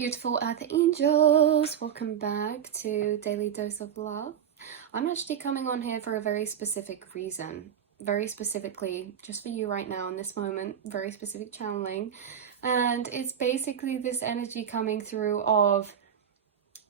Beautiful Earth Angels, welcome back to Daily Dose of Love. I'm actually coming on here for a very specific reason, very specifically just for you right now in this moment, very specific channeling. And it's basically this energy coming through of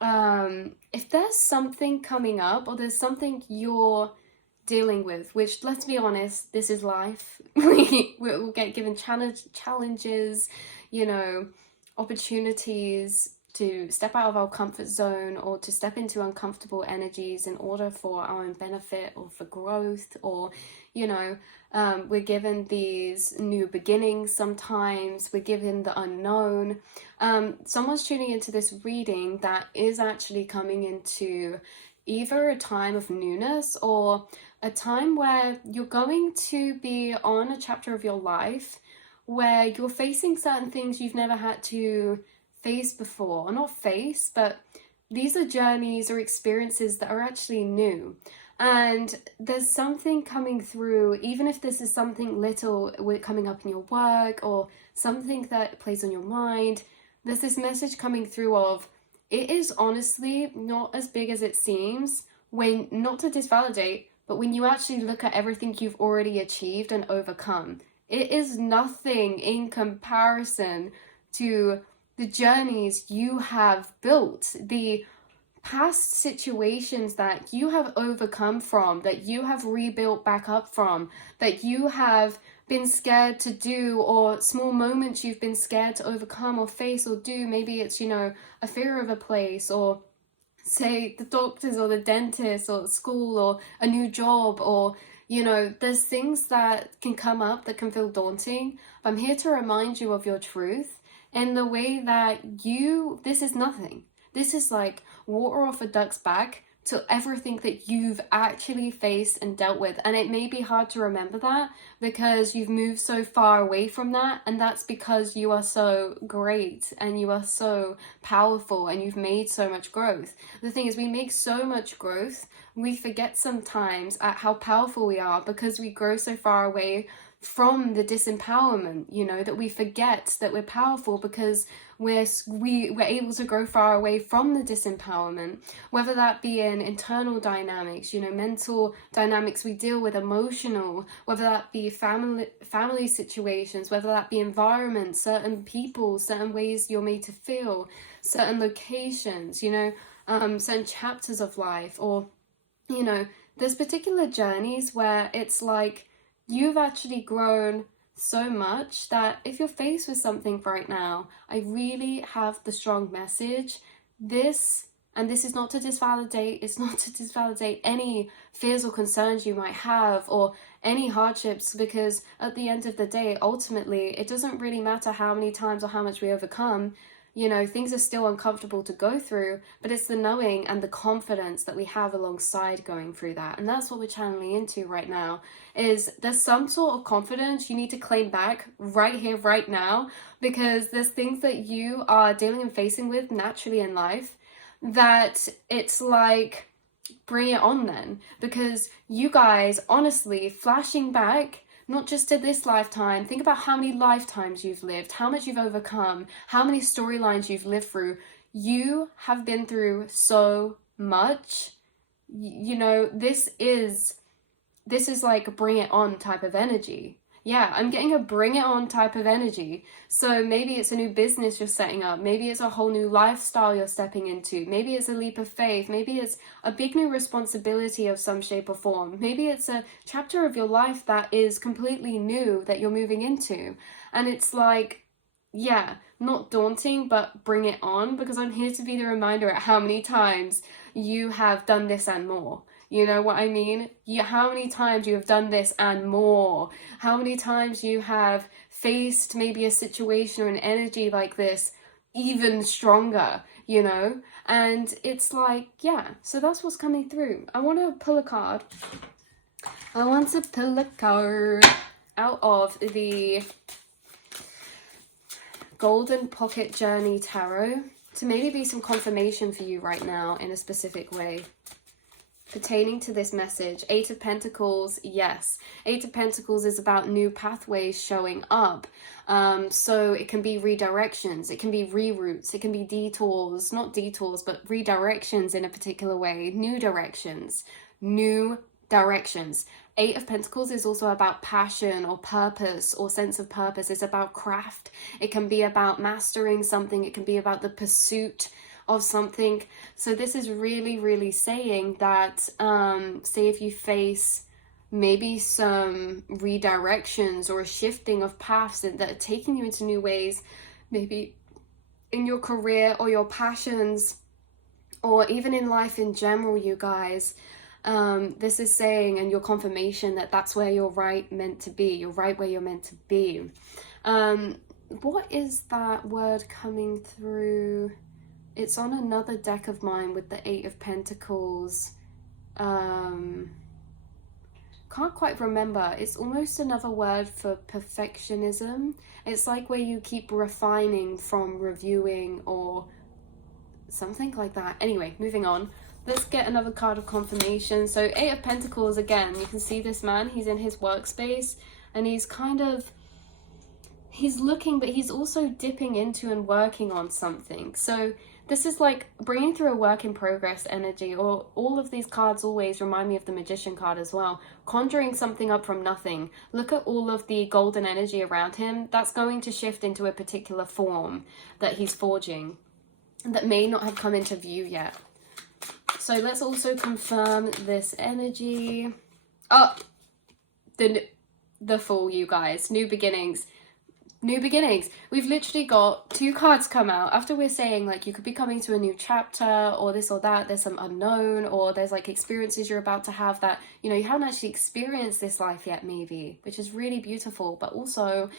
if there's something coming up or there's something you're dealing with, which, let's be honest, this is life. We'll get given challenges, you know, opportunities to step out of our comfort zone or to step into uncomfortable energies in order for our own benefit or for growth, or you know, we're given these new beginnings. Sometimes we're given the unknown. Someone's tuning into this reading that is actually coming into either a time of newness or a time where you're going to be on a chapter of your life where you're facing certain things you've never had to face before. Or not face, but these are journeys or experiences that are actually new. And there's something coming through, even if this is something little coming up in your work or something that plays on your mind, there's this message coming through of, it is honestly not as big as it seems, when, not to disvalidate, but when you actually look at everything you've already achieved and overcome. It is nothing in comparison to the journeys you have built, the past situations that you have overcome from, that you have rebuilt back up from, that you have been scared to do, or small moments you've been scared to overcome or face or do. Maybe it's, you know, a fear of a place, or say the doctors or the dentist or school or a new job, or you know, there's things that can come up that can feel daunting. I'm here to remind you of your truth and the way that this is nothing. This is like water off a duck's back to everything that you've actually faced and dealt with. And it may be hard to remember that because you've moved so far away from that, and that's because you are so great and you are so powerful and you've made so much growth. The thing is, we make so much growth, we forget sometimes at how powerful we are because we grow so far away from the disempowerment, you know, that we forget that we're powerful because we're able to grow far away from the disempowerment, whether that be in internal dynamics, you know, mental dynamics we deal with, emotional, whether that be family situations, whether that be environment, certain people, certain ways you're made to feel, certain locations, you know, certain chapters of life, or you know, there's particular journeys where it's like you've actually grown so much that if you're faced with something right now, I really have the strong message. This is not to disvalidate, it's not to disvalidate any fears or concerns you might have or any hardships, because at the end of the day, ultimately, it doesn't really matter how many times or how much we overcome. You know, things are still uncomfortable to go through, but it's the knowing and the confidence that we have alongside going through that. And that's what we're channeling into right now, is there's some sort of confidence you need to claim back right here, right now, because there's things that you are dealing and facing with naturally in life that it's like, bring it on then. Because you guys, honestly, flashing back, not just to this lifetime, think about how many lifetimes you've lived, how much you've overcome, how many storylines you've lived through. You have been through so much. You know, this is like a bring it on type of energy. Yeah, I'm getting a bring it on type of energy. So maybe it's a new business you're setting up. Maybe it's a whole new lifestyle you're stepping into. Maybe it's a leap of faith. Maybe it's a big new responsibility of some shape or form. Maybe it's a chapter of your life that is completely new that you're moving into. And it's like, yeah, not daunting, but bring it on, because I'm here to be the reminder at how many times you have done this and more. You know what I mean? How many times you have done this and more. How many times you have faced maybe a situation or an energy like this even stronger, you know? And it's like, yeah, so that's what's coming through. I want to pull a card. I want to pull a card out of the Golden Pocket Journey Tarot to maybe be some confirmation for you right now in a specific way. pertaining to this message. Eight of Pentacles, yes. Eight of Pentacles is about new pathways showing up. So it can be redirections, it can be reroutes, it can be detours, not detours, but redirections in a particular way, new directions, new directions. Eight of Pentacles is also about passion or purpose or sense of purpose. It's about craft. It can be about mastering something. It can be about the pursuit of something. So this is really, really saying that, say if you face maybe some redirections or a shifting of paths that are taking you into new ways, maybe in your career or your passions, or even in life in general, you guys, this is saying, and your confirmation that that's where you're meant to be. You're right where you're meant to be. What is that word coming through? It's on another deck of mine with the Eight of Pentacles. Can't quite remember. It's almost another word for perfectionism. It's like where you keep refining from reviewing or something like that. Anyway, moving on. Let's get another card of confirmation. So Eight of Pentacles, again, you can see this man, he's in his workspace and he's looking, but he's also dipping into and working on something. So this is like bringing through a work in progress energy, or all of these cards always remind me of the Magician card as well. Conjuring something up from nothing. Look at all of the golden energy around him. That's going to shift into a particular form that he's forging that may not have come into view yet. So let's also confirm this energy. Oh, the Fool, you guys. New beginnings. New beginnings. We've literally got two cards come out after we're saying like you could be coming to a new chapter or this or that. There's some unknown, or there's like experiences you're about to have that, you know, you haven't actually experienced this life yet maybe, which is really beautiful. But also,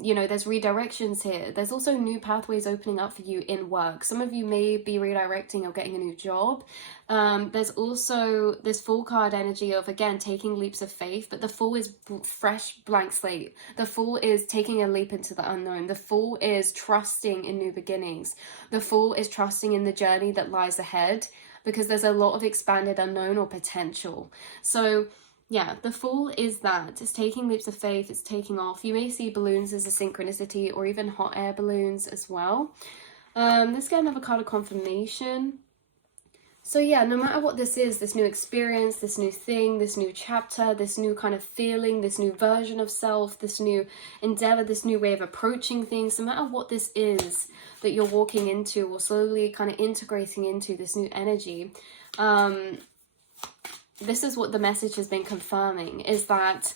you know, there's redirections here. There's also new pathways opening up for you in work. Some of you may be redirecting or getting a new job. There's also this Fool card energy of, again, taking leaps of faith, but the Fool is fresh, blank slate. The Fool is taking a leap into the unknown. The Fool is trusting in new beginnings. The Fool is trusting in the journey that lies ahead, because there's a lot of expanded unknown or potential. So yeah, the Fool is that. It's taking leaps of faith, it's taking off. You may see balloons as a synchronicity, or even hot air balloons as well. Let's get another card of confirmation. So yeah, no matter what this is, this new experience, this new thing, this new chapter, this new kind of feeling, this new version of self, this new endeavor, this new way of approaching things, no matter what this is that you're walking into or slowly kind of integrating into this new energy, this is what the message has been confirming, is that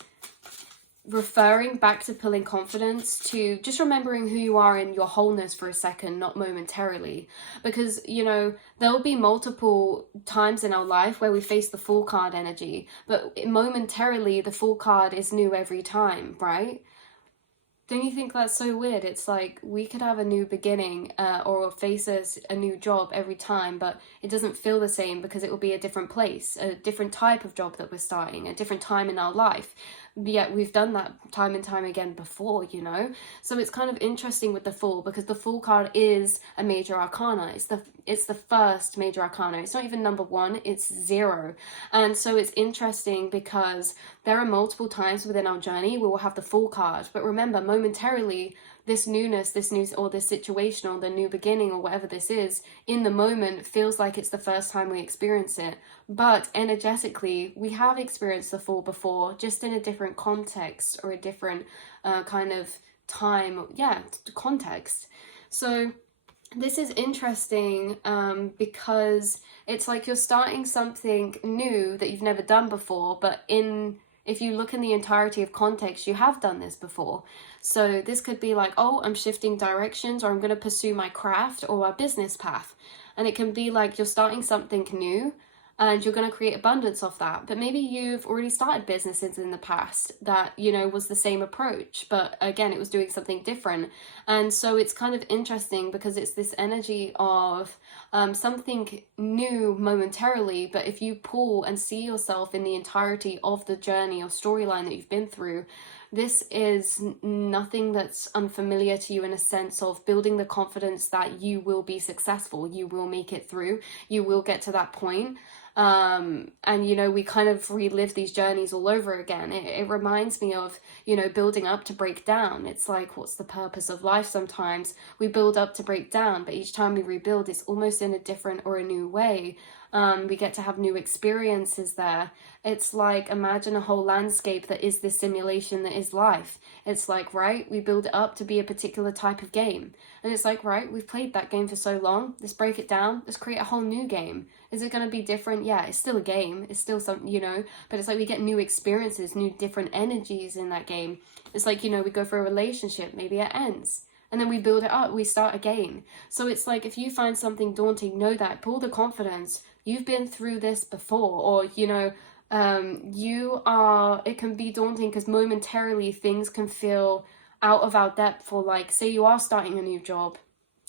referring back to pulling confidence, to just remembering who you are in your wholeness for a second, not momentarily. Because, you know, there'll be multiple times in our life where we face the Fool card energy, but momentarily the Fool card is new every time, right? Don't you think that's so weird? It's like we could have a new beginning or face a new job every time, but it doesn't feel the same because it will be a different place, a different type of job that we're starting, a different time in our life. Yet we've done that time and time again before, you know? So it's kind of interesting with the Fool, because the Fool card is a major arcana. It's the first major arcana. It's not even number one, it's 0. And so it's interesting because there are multiple times within our journey we will have the Fool card. But remember, momentarily, this newness, or this situation, or the new beginning, or whatever this is, in the moment feels like it's the first time we experience it. But energetically, we have experienced the Fool before, just in a different context or a different kind of time, context. So this is interesting because it's like you're starting something new that you've never done before, but if you look in the entirety of context, you have done this before. So this could be like, oh, I'm shifting directions, or I'm going to pursue my craft or a business path. And it can be like you're starting something new and you're going to create abundance of that. But maybe you've already started businesses in the past that, you know, was the same approach, but again, it was doing something different. And so it's kind of interesting because it's this energy of something new momentarily, but if you pull and see yourself in the entirety of the journey or storyline that you've been through, This is nothing that's unfamiliar to you, in a sense of building the confidence that you will be successful, you will make it through, you will get to that point. And you know, we kind of relive these journeys all over again. It reminds me of, you know, building up to break down. It's like, what's the purpose of life? Sometimes we build up to break down, but each time we rebuild, it's almost in a different or a new way. We get to have new experiences there. It's like, imagine a whole landscape that is this simulation that is life. It's like, right, we build it up to be a particular type of game. And it's like, right, we've played that game for so long. Let's break it down. Let's create a whole new game. Is it going to be different? Yeah, it's still a game. It's still something, you know, but it's like we get new experiences, new different energies in that game. It's like, you know, we go for a relationship, maybe it ends. And then we build it up, we start again. So it's like, if you find something daunting, know that, pull the confidence. You've been through this before, or, you know, it can be daunting because momentarily things can feel out of our depth. Or like, say you are starting a new job.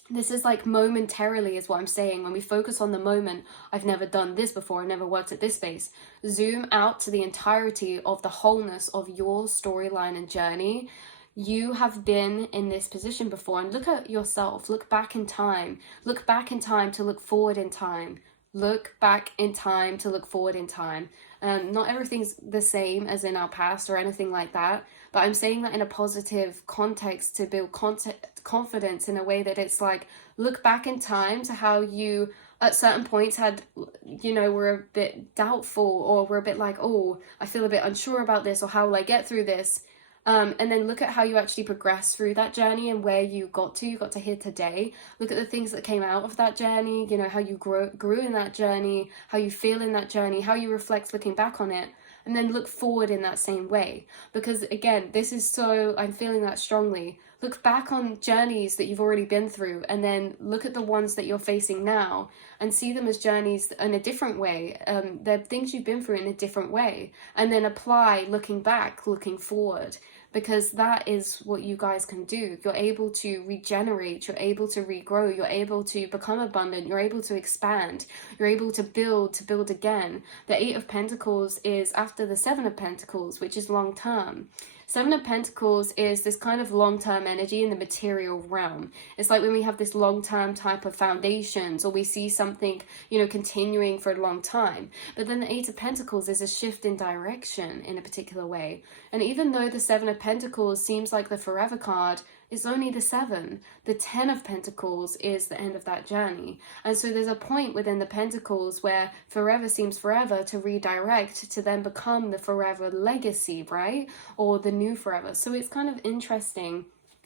This is like momentarily is what I'm saying. When we focus on the moment, I've never done this before, I've never worked at this space. Zoom out to the entirety of the wholeness of your storyline and journey. You have been in this position before, and look at yourself. Look back in time. Look back in time to look forward in time. Look back in time to look forward in time. Not everything's the same as in our past or anything like that, but I'm saying that in a positive context to build confidence in a way that it's like, look back in time to how you at certain points had, you know, were a bit doubtful, or were a bit like, oh, I feel a bit unsure about this, or how will I get through this? And then look at how you actually progressed through that journey and where you got to here today. Look at the things that came out of that journey, you know, how you grew in that journey, how you feel in that journey, how you reflect looking back on it, and then look forward in that same way. Because again, this is so, I'm feeling that strongly. Look back on journeys that you've already been through, and then look at the ones that you're facing now and see them as journeys in a different way. They're things you've been through in a different way, and then apply looking back, looking forward. Because that is what you guys can do. You're able to regenerate, you're able to regrow, you're able to become abundant, you're able to expand, you're able to build again. The Eight of Pentacles is after the Seven of Pentacles, which is long term. Seven of Pentacles is this kind of long-term energy in the material realm. It's like when we have this long-term type of foundations, or we see something, you know, continuing for a long time. But then the Eight of Pentacles is a shift in direction in a particular way. And even though the Seven of Pentacles seems like the forever card, it's only the Seven. The Ten of Pentacles is the end of that journey. And so there's a point within the Pentacles where forever seems forever to redirect to then become the forever legacy, right? Or the new forever. So it's kind of interesting.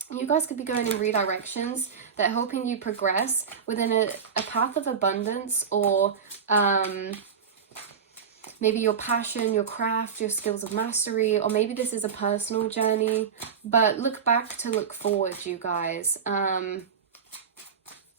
You guys could be going in redirections that are helping you progress within a path of abundance, or maybe your passion, your craft, your skills of mastery, or maybe this is a personal journey. But look back to look forward, you guys, in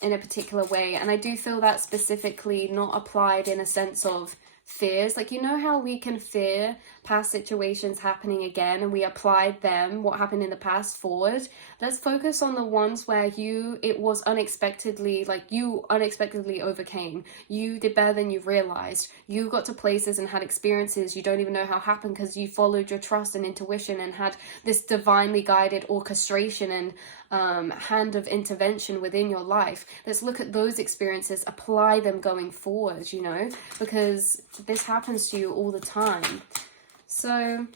a particular way. And I do feel that specifically not applied in a sense of fears. Like, you know how we can fear past situations happening again, and we applied them, what happened in the past, forward. Let's focus on the ones where it was unexpectedly, like you unexpectedly overcame. You did better than you realized. You got to places and had experiences you don't even know how happened, because you followed your trust and intuition and had this divinely guided orchestration and hand of intervention within your life. Let's look at those experiences, apply them going forward, you know, because this happens to you all the time. So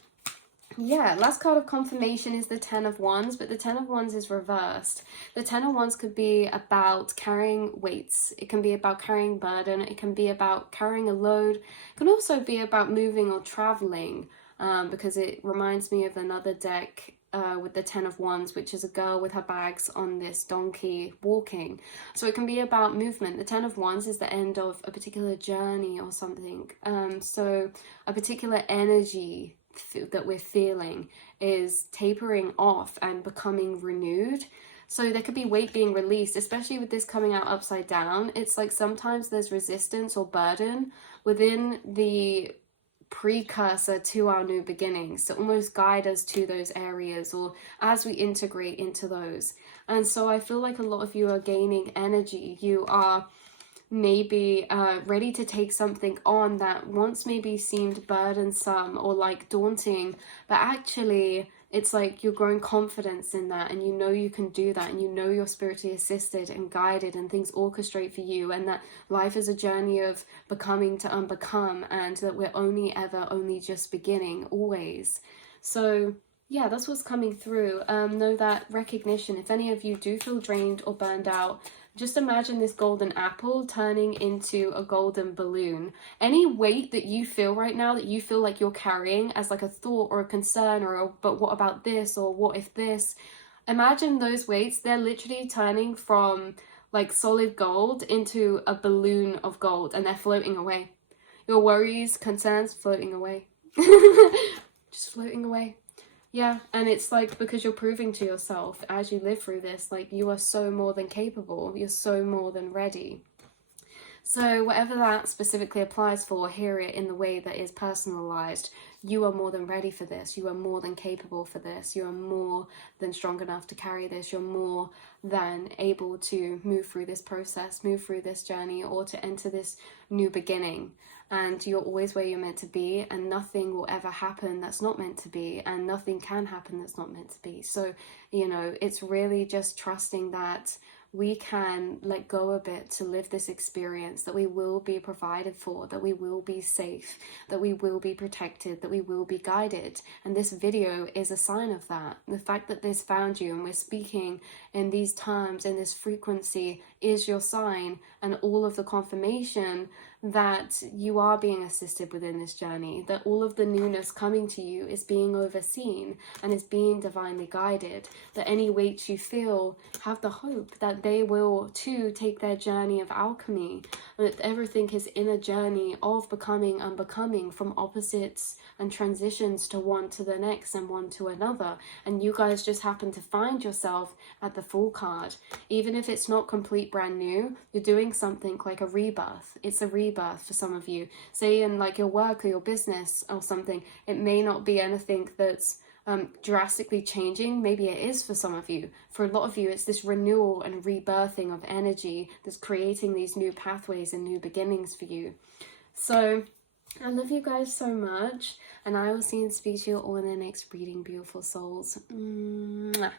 yeah, last card of confirmation is the Ten of Wands, but the Ten of Wands is reversed. The Ten of Wands could be about carrying weights. It can be about carrying burden. It can be about carrying a load. It can also be about moving or traveling, because it reminds me of another deck with the Ten of Wands, which is a girl with her bags on this donkey walking. So it can be about movement. The Ten of Wands is the end of a particular journey or something. So a particular energy that we're feeling is tapering off and becoming renewed. So there could be weight being released, especially with this coming out upside down. It's like sometimes there's resistance or burden within the precursor to our new beginnings to almost guide us to those areas, or as we integrate into those. And so I feel like a lot of you are gaining energy. You are maybe ready to take something on that once maybe seemed burdensome or like daunting, but actually It's like you're growing confidence in that, and you know you can do that, and you know you're spiritually assisted and guided, and things orchestrate for you, and that life is a journey of becoming to unbecome, and that we're only just beginning, always. So yeah, that's what's coming through. Know that recognition. If any of you do feel drained or burned out, just imagine this golden apple turning into a golden balloon. Any weight that you feel right now, that you feel like you're carrying as like a thought or a concern, or a, but what about this, or what if this, imagine those weights, they're literally turning from like solid gold into a balloon of gold, and they're floating away. Your worries, concerns, floating away. Just floating away. Yeah, and it's like, because you're proving to yourself as you live through this, like, you are so more than capable, you're so more than ready. So whatever that specifically applies for, hear it in the way that is personalized. You are more than ready for this. You are more than capable for this. You are more than strong enough to carry this. You're more than able to move through this process, move through this journey, or to enter this new beginning. And you're always where you're meant to be, and nothing will ever happen that's not meant to be, and nothing can happen that's not meant to be. So, you know, it's really just trusting that we can let go a bit to live this experience, that we will be provided for, that we will be safe, that we will be protected, that we will be guided. And this video is a sign of that. The fact that this found you and we're speaking in these terms, in this frequency, is your sign, and all of the confirmation that you are being assisted within this journey, that all of the newness coming to you is being overseen and is being divinely guided, that any weight you feel, have the hope that they will too take their journey of alchemy, and that everything is in a journey of becoming unbecoming, from opposites and transitions to one to the next and one to another. And you guys just happen to find yourself at the Fool card. Even if it's not complete brand new, you're doing something like a rebirth. It's a rebirth for some of you. Say in like your work or your business or something, it may not be anything that's drastically changing. Maybe it is for some of you. For a lot of you, it's this renewal and rebirthing of energy that's creating these new pathways and new beginnings for you. So I love you guys so much, and I will see and speak to you all in the next reading, beautiful souls. Mwah.